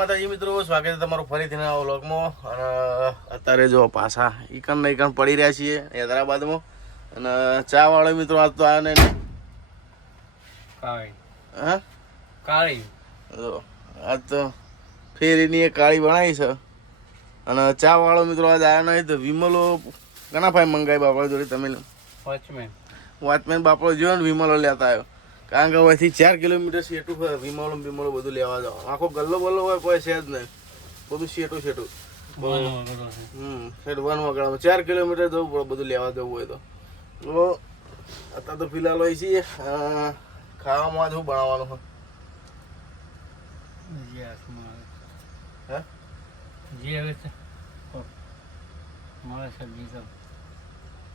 માતાજી મિત્રો, સ્વાગત છે તમારું ફરીથી નવા વ્લોગમાં. અને અત્યારે જો પાછા ઈકણ પડી રહ્યા છીએ હૈદરાબાદમાં. અને ચા વાળો મિત્રો આજ તો આવ્યો નહીં. કાળી જો આજ તો ફેરીની એક કાળી બનાવી છે. અને ચા વાળો મિત્રો આજ આવ્યો નહીં તો વિમલો ઘણા ભાઈ મંગાવી બાપા જોડે. તમે વોચમેન બાપડો જોયો ને વિમલો લેતા આવ્યો. કારણ કે અહીંથી 4 કિલોમીટર શેટું હોય. વિમલો બધું લેવા જાવ. આખો ગલ્લો બલ્લો હોય કોઈ છે જ નહીં. બધું શેટું શેટ 1 વગડામાં 4 કિલોમીટર જવું પડે બધું લેવા જવું હોય તો. અત્યારે તો ફિલહાલ હોય છીએ ખાવામાં શું બનાવવાનું હોય.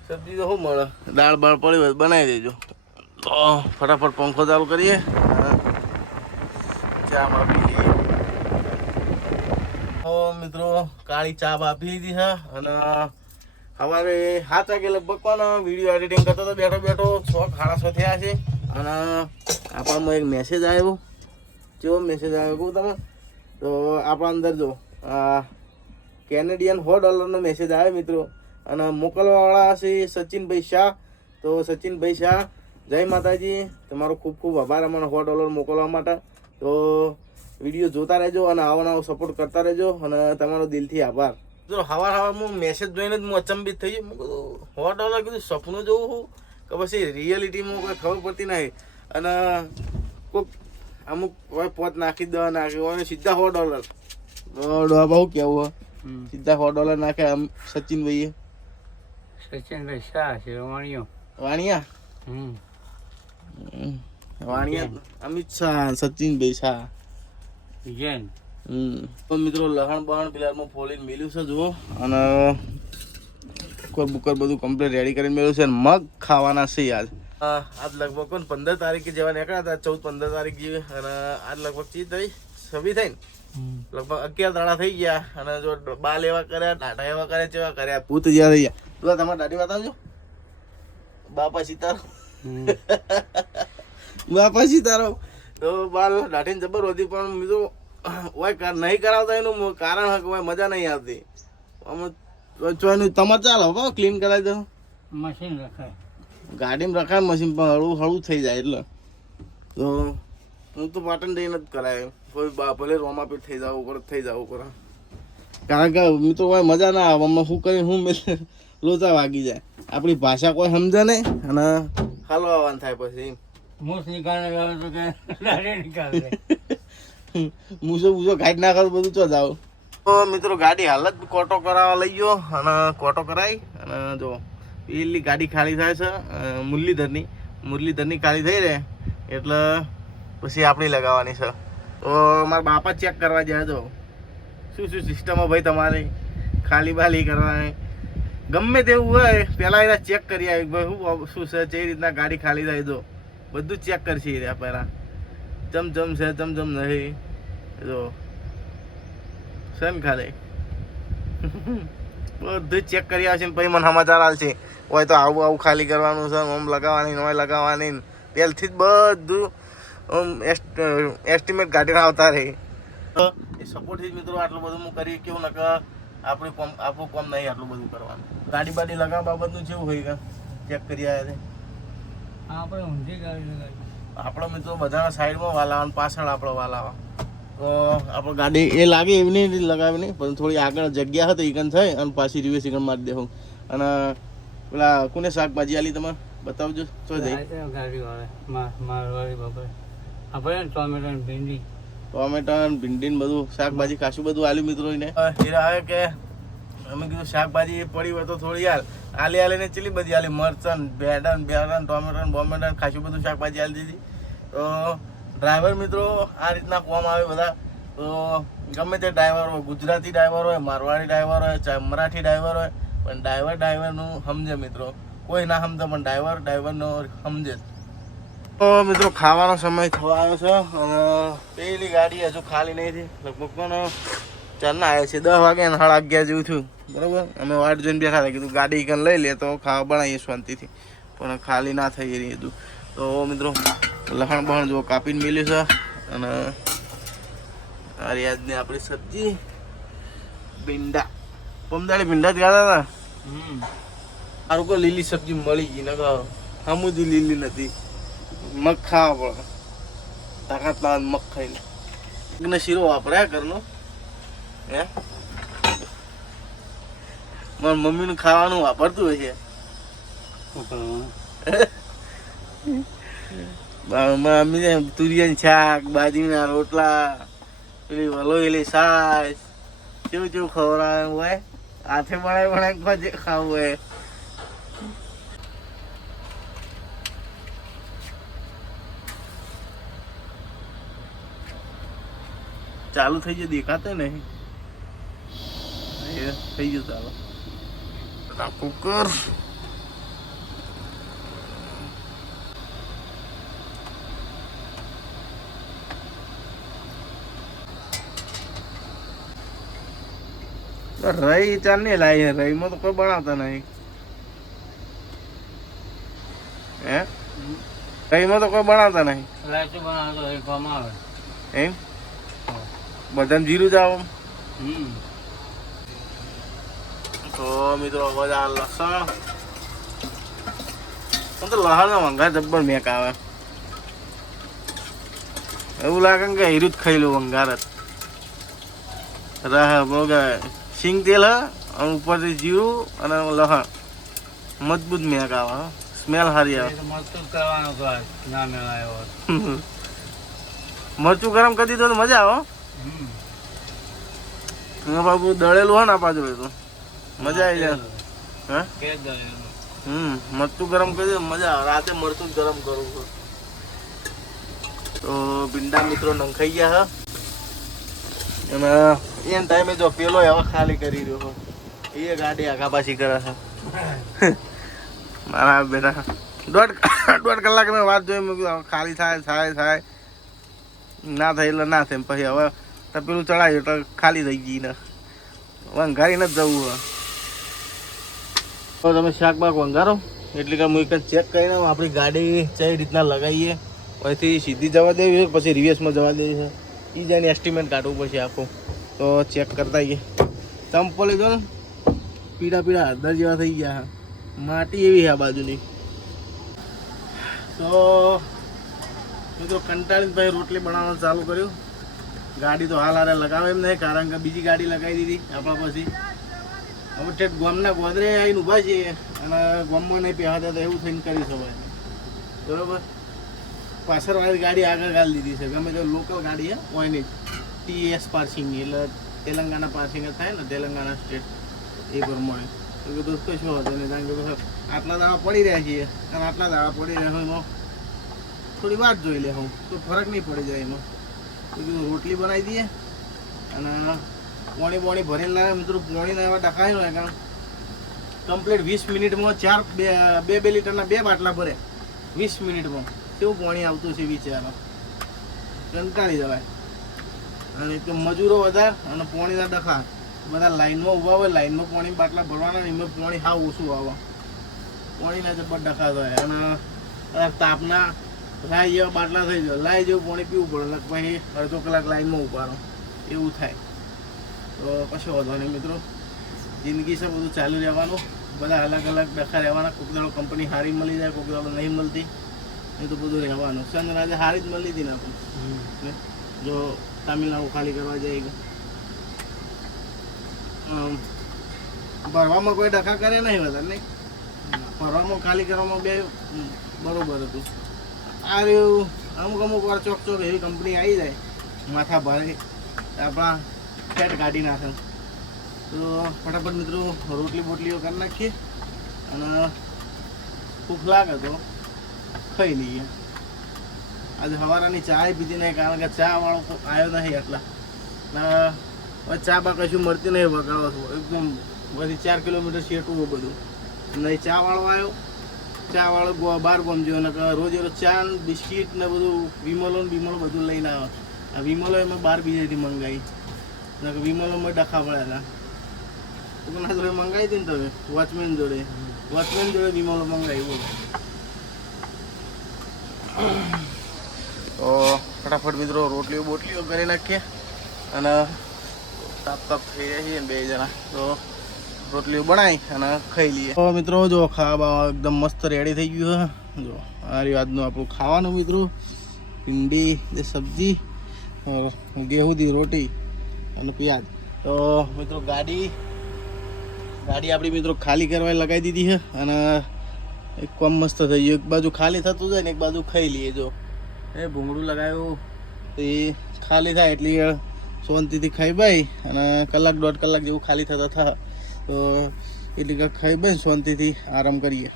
સબ્જી તો શું મળે, દાળ બાળ પડી હોય બનાવી દેજો. તો ફટાફટ પંખો ચાલુ કરીએ, ચા આપી લઈએ. તો મિત્રો કાળી ચા આપી લીધી છે. અને સવારે 7 વાગે લગભગ પણ વિડીયો એડિટિંગ કરતો તો બેઠો 6:30 થયા છે. અને આપણામાં એક મેસેજ આવ્યો. કેવો મેસેજ આવ્યો કહું તમે? તો આપણા અંદર જો કેનેડિયન $100 મેસેજ આવ્યો મિત્રો. અને મોકલવાવાળા છે સચિનભાઈ શાહ. તો સચિનભાઈ શાહ, જય માતાજી, તમારો ખૂબ ખૂબ આભાર અમને $100 મોકલવા માટે. તો વિડીયો જોતા રહેજો અને આવો સપોર્ટ કરતા રહેજો. અને તમારો દિલથી આભાર. જો સવારમાં મેસેજ જોઈને જ હું અચંબિત થઈ ગયો. મેં કીધું $100 કીધું સપનું જોવું હું કે પછી રિયાલિટીમાં કોઈ ખબર પડતી નહીં. અને કોઈક અમુક કોઈ પોત નાખી દવા નાખી સીધા $100. બહુ કેવું સીધા $100 નાખે આમ સચિનભાઈએ. સચિનભાઈ શાહ છે વાણિયા અમિત શાહ, સચિનભાઈ શાહ. તો મિત્રો લહણ બહણ પિલારમાં ફોલીને મેલ્યું છે જુઓ. અને કુકર બુકર બધું કમ્પ્લીટ રેડી કરીને મેળવ્યું છે. અને મગ ખાવાના છે આજ. આજ લગભગ 15 તારીખે જેવા નીકળ્યા હતા, 14-15 તારીખ જેવી. અને આજ લગભગ ચીજ થઈ 26 થઈ ને લગભગ 11 દાડા થઈ ગયા. અને જો બા લેવા કર્યા, ડાટા એવા કર્યા, ચેવા કર્યા, ભૂત જ્યાં થઈ ગયા. તું તમારે દાદી બતાવજો. બાપા સીતારો બાપા સીતારો. તો બાર દાઢીને જબર હતી. પણ મિત્રો નહીં કરાવતા એનું કારણ હોય મજા નહીં આવતી. અમે તમારે ચાલો હવે ક્લીન કરાવી દો. મશીન રખાય, ગાડીમાં રખાય મશીન, પણ હળવું થઈ જાય. એટલે તો હું તો પાટણ જઈને જ કરાય. ભલે રોમાપીટ થઈ જવું પડે કારણ કે મિત્રો મજા ના આવે. અમે શું કરીને હું લોચા વાગી જાય. આપણી ભાષા કોઈ સમજે નહીં અને હલવાવાનું થાય. પછી મૂસો ગાડી ના કરો બધું ચો જાવ. તો મિત્રો ગાડી હાલ જ કોટો કરાવવા લઈ ગયો. અને કોટો કરાવી અને જો પેલી ગાડી ખાલી થાય છે મુરલીધરની ખાલી થઈ રહે એટલે પછી આપણી લગાવવાની છે. તો મારા બાપા ચેક કરવા જાય. જો શું સિસ્ટમ હોય ભાઈ તમારી ખાલી બાલી કરવાની. ગમે તેવું હોય પહેલાં એના ચેક કરી આવી ભાઈ શું છે, જે રીતના ગાડી ખાલી થાય. જો બધું ચેક કરશે રહ્યા પહેલાં. ચમચમ છે, ચમચમ નહીં. જો છે ને ખાલી બધું ચેક કરી આવશે. પછી મને સમાચાર આવશે હોય તો આવું ખાલી કરવાનું છે, ઓમ લગાવવાની નોય લગાવવાની. પહેલથી જ બધું એસ્ટિમેટ ગાડીને આવતા રહી. એ સપોર્ટથી જ મિત્રો આટલું બધું હું કરી કેવું ને કે આપણું કામ નહીં આટલું બધું કરવાનું. ગાડી બાડી લગાવવા બાબતનું કેવું હોય કે ચેક કરી આવ્યા છે. આપણો મિત્રો બધાના સાઈડમાં વાલાવા, પાછળ આપણો વાલાવા. તો આપણે ગાડી એ લાગે એવી નહીં લગાવી નહીં, પણ થોડી આગળ જગ્યા હતી ઈકન થઈ અને પાછી રિવર્સ ઈકન મારી દેવું. અને પેલા કોને શાકભાજી આલી તમારે બતાવજો. શું જઈ ટોમેટા ભીંડી ને બધું શાકભાજી ખાસું બધું આલ્યું મિત્રો એને. આવે કે અમે કીધું શાકભાજી પડી હોય તો થોડી આલી ને ચીલી બધી આલી. મરચન, ભેંડા, ટોમેટા, બોમેટા ખાસું બધું શાકભાજી આલી દીધી. તો ડ્રાઈવર મિત્રો આ રીતના કોમ આવે બધા. તો ગમે તે ડ્રાઈવર હોય, ગુજરાતી ડ્રાઈવર હોય, મારવાડી ડ્રાઈવર હોય, ચાહે મરાઠી ડ્રાઈવર હોય, પણ ડ્રાઈવરનું સમજે મિત્રો. કોઈ ના સમજે પણ ડ્રાઈવરનો સમજે. તો મિત્રો ખાવાનો સમય થવા આવ્યો છે. અને પેલી ગાડી હજુ ખાલી નહીં થઈ. લગભગ પણ 4 ના આવ્યા છે. 10 વાગે ને 11:30 જેવું થયું. બરાબર અમે વાટ જોઈને બેઠા હતા. કીધું ગાડી કન લઈ લે તો ખાવા બનાવીએ શાંતિથી. પણ ખાલી ના થઈ રહી હતું. તો મિત્રો લહણ બહણ જો કાપીને મેલ્યું છે. અને અરે આજની આપણી સબ્જી ભીંડા. પમદાડી ભીંડા જ ખાતા હતા. સારું કોઈ લીલી સબ્જી મળી ગઈ. નકર હમુદી લીલી નથી. મગ ખાવા પડે. તાકાત લાવ મગ ખાઈને. ને શીરો વાપરાય કરનો હે મારી મમ્મીનું ખાવાનું વાપરતું હોય છે. મમ્મી તુરિયાની શાક, બાજરીના રોટલા, પેલી વલોયેલી છાશ, કેવું કેવું ખવડાવે હોય. હાથે બનાવી જે ખાવું હોય. ચાલુ થઈ ગયું દેખાતો નહીં. થઈ ગયું ચાલો. કુકર રહી ચાલ ને લાવી. રહીમાં તો કોઈ બનાવતા નહીં. હે રહીમાં તો કોઈ બનાવતા નહીં. લાઈટ બનાવતો એ કામ આવે એમ બધાને જીરું જ આવો. તો મિત્રો અવાજ આ લસણ તો લસણ વંગાર જબ્બર મેક આવે. એવું લાગે કે હીરું જ ખાઈ લો વંગાર જ રાહ બરોબર. સિંગ તેલ અને ઉપરથી જીરું અને લસણ મજબૂત મેક આવે. સ્મેલ સારી આવે. મરચું કરવાનો તો ના મેળાયો. મરચું ગરમ કરી દીધું તો મજા આવે. બાબુ દળેલું હોય ને આપા જોડે તો મજા આવી જાય. હા મરચું ગરમ કરી દે મજા આવે. રાતે મરચું ગરમ કરવું છે. તો ભીંડા મિત્રો નંખાઈ ગયા છે અને એ ટાઈમે જો પેલો હવે ખાલી કરી રહ્યો એ ગાડી આગા પાછી કરે છે. મારા બેટા દોઢ કલાક મેં વાત જોઈ મેં કીધું ખાલી થાય ના થાય એટલે ના થાય. પછી હવે પેલું ચડાવ્યું એટલે ખાલી થઈ ગઈ ને વંઘારીને જ જવું હોય. તો તમે શાક બાક વંઘારો એટલે કે હું એક ચેક કરીને આપણી ગાડી કઈ રીતના લગાવીએ. પછી સીધી જવા દેવી પછી રિવેસમાં જવા દેવી છે. એ જઈને એસ્ટિમેટ કાઢવું પડશે આખું. તો ચેક કરતા આવીએ. ચંપલ લીધો ને પીળા હળદર જેવા થઈ ગયા. માટી એવી છે આ બાજુની. તો મિત્રો કંટાળીને પછી રોટલી બનાવવાનું ચાલુ કર્યું. ગાડી તો હાલ હારે લગાવે એમ નહીં કારણ કે બીજી ગાડી લગાવી દીધી આપણા પછી. હવે ઠેઠ ગામના ગોદરે આવીને ઊભા છીએ અને ગામમાં નહીં પહેવાતા તો એવું થઈને કરી શકાય બરાબર. પાછળવાળી ગાડી આગળ ગાળી દીધી છે. ગમે તે લોકલ ગાડી હે ઓયની TS પાર્સિંગ એટલે તેલંગાણા પાર્સિંગ થાય ને તેલંગાણા સ્ટેટ એ પ્રમાણે. તો કીધું કશું હતો નહીં કારણ કે આટલા દાડા પડી રહ્યા છીએ અને આટલા દાડા પડી રહ્યા એમાં થોડી વાત જોઈ લે હું તો ફરક નહીં પડી જાય એમાં. તો કીધું રોટલી બનાવી દઈએ અને પોણી ભરીને લાવે મિત્રો. પોણીના એવા ડકાય હોય કારણ કમ્પ્લીટ 20 મિનિટમાં 2 લીટરના 2 બાટલા ભરે 20 મિનિટમાં. કેવું પાણી આવતું છે વિચારો. કંટાળી જવાય. અને એક તો મજૂરો વધારે અને પાણીના ડખા બધા લાઈનમાં ઊભા હોય. લાઈનમાં પાણી બાટલા ભરવાના ને એમાં પાણી સાવ ઓછું આવે. પાણીના જબર ડખા થાય અને તાપના લાઈ જેવા બાટલા થઈ જાય. લાઈ જેવું પાણી પીવું પડે પછી અડધો કલાક લાઈનમાં ઊભા રહો એવું થાય. તો કશો વાંધો નહીં મિત્રો. જિંદગી છે બધું ચાલુ રહેવાનું. બધા અલગ અલગ ડખા રહેવાના. કોઈક દાડો કંપની સારી મળી જાય કોઈક દાડો નહીં મળતી. એ તો બધું રહેવાનું. સનરાજે સારી જ મળી હતી ને આપણે જો તામિલનાડુ ખાલી કરવા જાય. ભરવામાં કોઈ ડખા કરે નહીં વધારે નહીં. ભરવામાં ખાલી કરવામાં બે બરોબર હતું. આ રહ્યું અમુક વાર ચોક એવી કંપની આવી જાય માથા ભરે આપણા ફેટ કાઢી નાખે. તો ફટાફટ મિત્રો રોટલીઓ કરી નાખીએ અને ભૂખ લાગે તો ખાઈ લઈએ. આજે સવારની ચા પીધી નહીં કારણ કે ચા વાળો આવ્યો નહીં એટલા. ચા બા કશું મળતી નહીં. વગાડો છો એકદમ બધી 4 કિલોમીટર શેટું બધું નહીં. ચા વાળો આવ્યો. ચા વાળો બહાર ગમજો ને રોજ ચા બિસ્કીટ ને બધું વિમલો બધું લઈને આવે. આ વિમલો એમાં 12 બીજેથી મંગાવી. વિમલોમાં ડખા પડ્યા હતા. ના જોડે મંગાવી હતી ને તમે વોચમેન જોડે વિમલો મંગાવી બોલો. તો ફટાફટ મિત્રો રોટલીઓ કરી નાખીએ અને તાપ થઈ રહ્યા છીએ ને બે જણા, તો રોટલી બનાવી અને ખાઈ લઈએ. તો મિત્રો જો ખાવા એકદમ મસ્ત રેડી થઈ ગયું છે. જો આ રહ્યું આજનું આપણું ખાવાનું મિત્રો, ભીંડી જે સબ્જી, ગેહુંની રોટી અને પ્યાજ. તો મિત્રો ગાડી આપણી મિત્રો ખાલી કરવા લગાવી દીધી છે અને એક કામ મસ્ત થઈ ગયું. એક બાજુ ખાલી થતું જાય ને એક બાજુ ખાઈ લઈએ. જો એ ભૂંગળું લગાવ્યું તો એ ખાલી થાય એટલી શાંતિથી ખાઈ ભાઈ, અને કલાક દોઢ કલાક જેવું ખાલી થતા થાય તો એટલી ખાઈ ભાઈ શાંતિથી આરામ કરીએ.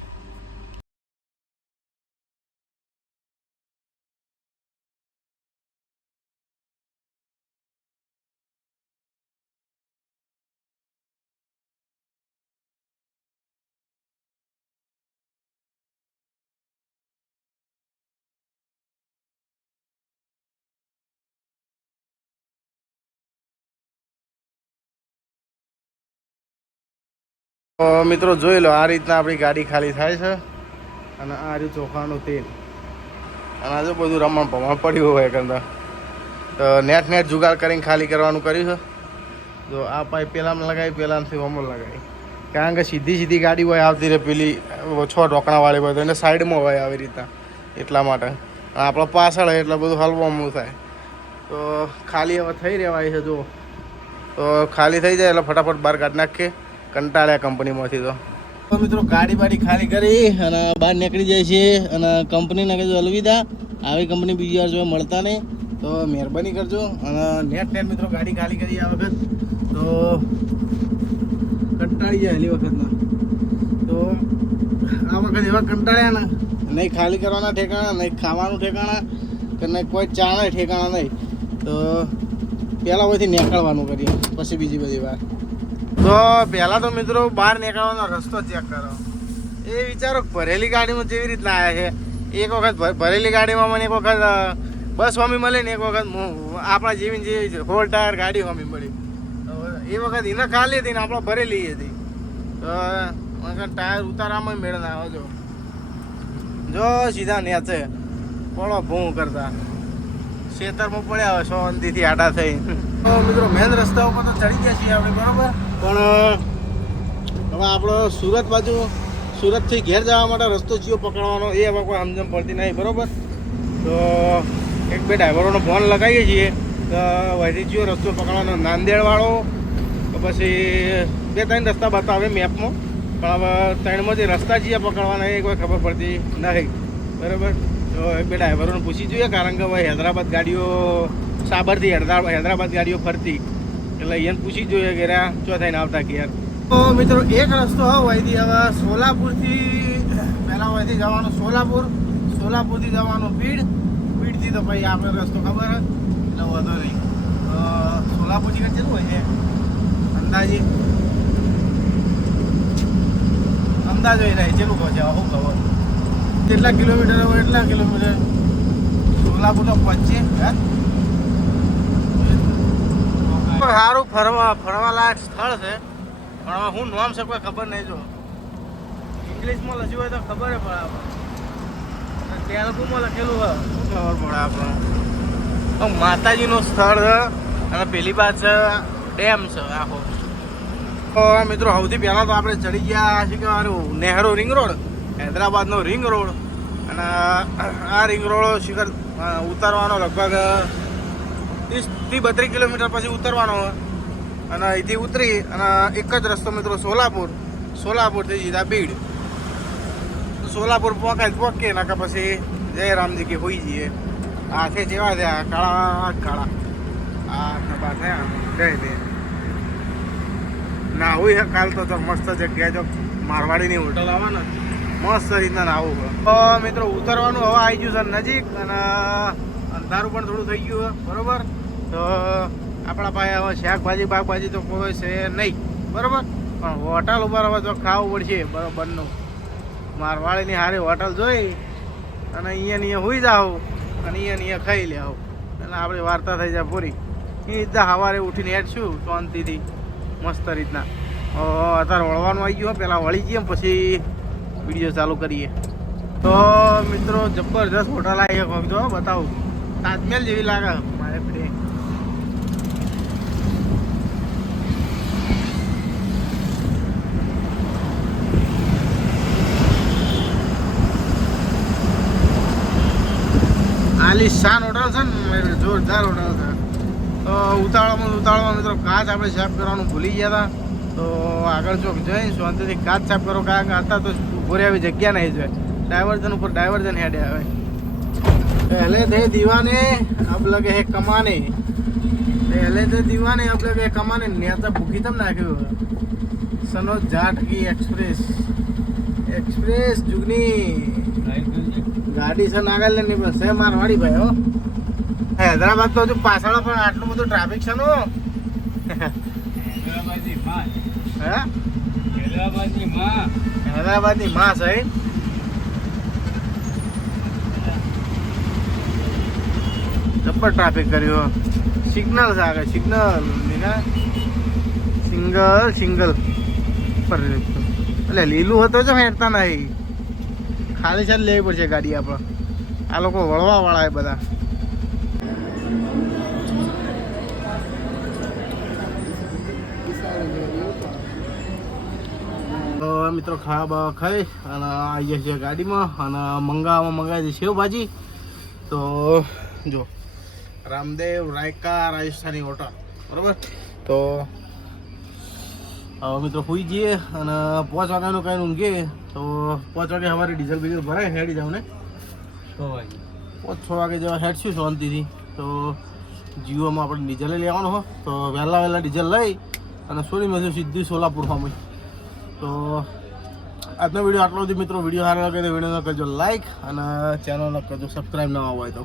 મિત્રો જોઈ લો, આ રીતના આપણી ગાડી ખાલી થાય છે. અને આ રહ્યું ચોખાનું તેલ, અને આ જો બધું રમણ ભમણ પડ્યું હોય કરતા, તો નેટ જુગાડ કરીને ખાલી કરવાનું કર્યું છે. જો આ પાઇપ પેલામાં લગાવી, પેલામાંથી ઓમો લગાવી, કારણ કે સીધી ગાડી હોય આવતી રહે, પેલી 6 ઢોકણાવાળી હોય તો એને સાઈડમાં હોય આવી રીતના, એટલા માટે. આપણો પાછળ એટલે બધું હલવાનું થાય. તો ખાલી હવે થઈ રહેવાય છે. જો તો ખાલી થઈ જાય એટલે ફટાફટ બહાર કાઢી નાખીએ, કંટાળ્યા કંપનીમાંથી. તો મિત્રો ગાડી ખાલી કરી અને બહાર નીકળી જાય છે. અને કંપનીને કીધું અલવિદા, આવી કંપની બીજી વાર જો મળતા નહીં, તો મહેરબાની કરજો. અને નેટ મિત્રો ગાડી ખાલી કરી આ વખત તો કંટાળી જાય એલી વખતના. તો આ વખત એવા કંટાળ્યા ને, નહીં ખાલી કરવાના ઠેકાણા, નહીં ખાવાનું ઠેકાણા, કે નહીં કોઈ ચાના ઠેકાણા નહીં. તો પહેલાં હોયથી નીકળવાનું કરીએ, પછી બીજી બધી વાર. તો પહેલાં તો મિત્રો બહાર નીકળવાનો રસ્તો ચેક કરો. એ વિચારો ભરેલી ગાડીમાં જેવી રીતના આવ્યા છે. એક વખત ભરેલી ગાડીમાં મને એક વખત બસ હોમી મળે ને એક વખત આપણા જેવી હોલ ટાયર ગાડી હોમી મળી. તો એ વખત એને ખાલી હતી ને આપણે ભરેલી હતી. તો ટાયર ઉતારવામાં મેળ ના આવે. જો સીધા નેચે પડો ભૂં કરતા ખેતરમાં પડ્યા હોય શાંતિથી આડા થઈ. તો મિત્રો મેન રસ્તા ઉપર તો ચડી ગયા છીએ આપણે, બરાબર. પણ હવે આપણો સુરત બાજુ, સુરતથી ઘેર જવા માટે રસ્તો ચિયો પકડવાનો એ હવે કોઈ સમજણ પડતી નહીં, બરાબર. તો એક બે ડ્રાઈવરોનો ફોન લગાવીએ છીએ તો વહીથી ચિયો રસ્તો પકડવાનો, નાંદેડવાળો તો પછી 2-3 રસ્તા બતાવે મેપમાં, પણ હવે 3માંથી રસ્તા ચિયા પકડવાના એ કોઈ ખબર પડતી નહીં, બરાબર. તો એક બે ડ્રાઈવરોને પૂછી જોઈએ, કારણ કે ભાઈ હૈદરાબાદ ગાડીઓ, સાબરથી હૈદરાબાદ ગાડીઓ ફરતી, એટલે અહીંયા પૂછી જોઈએ કે ચો થઈને આવતા કે યાર. તો મિત્રો એક રસ્તો હોયથી હવે સોલાપુરથી પહેલાં હોયથી જવાનું સોલાપુરથી જવાનું પીડથી તો ભાઈ આપણે રસ્તો ખબર એટલે વધો નહીં. સોલાપુરથી કેટલું હોય છે અંદાજે અંદાજ હોય નહીં ચેલું કહો છે, શું ખબર કેટલા કિલોમીટર હોય, એટલા કિલોમીટર સોલાપુર તો પહોંચીએ. સારું ફરવા લાયક સ્થળ છે, પણ હું નામ છે કોઈ ખબર નહીં. જો ઇંગ્લિશમાં લખ્યું હોય તો ખબર પડે આપણે, તેલુગુમાં લખેલું હોય ખબર પડે આપણે. માતાજીનું સ્થળ છે અને પેલી બાજુ ડેમ છે આખો. તો મિત્રો સૌથી પહેલાં તો આપણે ચડી ગયા છે કે નહેરુ રિંગ રોડ, હૈદરાબાદનો રિંગ રોડ. અને આ રિંગ રોડ શિખર ઉતારવાનો લગભગ 30-32 કિલોમીટર પછી ઉતરવાનો હોય. અને અહીંથી ઉતરી અને એક જ રસ્તો મિત્રો સોલાપુરથી સીધા બીડ. સોલાપુર પહોંચીએ નાકા પછી જય રામજી કે હોઈ જઈએ. આખે જેવા થયા કાળા આ નબા થયા જય ના હોય. કાલ તો મસ્ત જગ્યા જો મારવાડીની હોટલ આવે ને, મસ્ત રીતના નાવું પડે. તો મિત્રો ઉતરવાનું હવે આવી ગયું છે નજીક, અને અંધારું પણ થોડું થઈ ગયું છે, બરાબર. તો આપણા પાસે હવે શાકભાજી તો કોઈ છે નહીં, બરાબર. પણ હોટલ ઉપર હવે તો ખાવું પડશે બરોબરનું. મારવાડીની સારી હોટલ જોઈ અને અહીંયા હોઈ જાવ અને અહીંયા ખાઈ લે આવું, એટલે આપણી વાર્તા થઈ જાય પૂરી. એ રીતના સવારે ઉઠીને હેઠશું શાંતિથી મસ્ત રીતના. અત્યારે વળવાનું આવી ગયું, પહેલાં વળી જઈએ પછી વિડીયો ચાલુ કરીએ. તો મિત્રો જબરજસ્ત હોટલ આવી જો બતાવું, તાજમહેલ જેવી લાગે મારે પીડે. આલિશાન હોટલ છે ને જોરદાર હોટલ છે. તો ઉતાવળમાં મિત્રો કાચ આપણે સાફ કરવાનું ભૂલી ગયા હતા. તો આગળ ચોક જઈ શાંતિથી કાચ સાફ કરો કારણ કે હતા તો ઉભો આવી જગ્યા નહીં છે. ડાયવર્ઝન ઉપર ડાયવર્ઝન હેડે આવે. पहले थे दीवाने अब लगे है कमाने. पहले थे दीवाने अब लगे है कमाने. નેતા ભૂખી તમ નાખ્યું. સનોજ જાટ કી એક્સપ્રેસ જુગની ગાડી છે નાગાલેન્ડ ની બસ છે મારવાડી ભાઈ. હો હૈદરાબાદ તો હજુ પાછળ પણ આટલું બધું ટ્રાફિક છે નો. હે હૈદરાબાદની માં છે. જબ્બર ટ્રાફિક કર્યો. સિગ્નલ છે આગળ સિગ્નલ સિંગલ પર એટલે લીલું હતો જ હેરતા નહીં. ખાલી છે લેવી પડશે ગાડી આપણે. આ લોકો વળવા વાળા એ બધા. તો મિત્રો ખાવા ખાઈ અને આવીએ છીએ ગાડીમાં અને મંગાવી દઈએ સેવભાજી. તો જો રામદેવ રાયકા રાજસ્થાની હોટલ બરાબર. તો હવે મિત્રો સુઈ જઈએ અને 5 વાગ્યાનું કંઈ ઊંઘીએ. તો 5 વાગે અમારે ડીઝલ બીઝલ ભરાય હેડી જાવ ને 6 વાગે જેવા હેડશું શાંતિથી. તો જીઓમાં આપણે ડીઝલ લેવાનું હોય તો વહેલા ડીઝલ લઈ અને સોનીમાંથી સીધી સોલાપુર ફામી. તો આજનો વિડીયો આટલો સુધી મિત્રો. વિડીયો સારો લાગે તો વિડીયોને કરજો લાઈક અને ચેનલને કરજો સબસ્ક્રાઈબ ન હોય તો.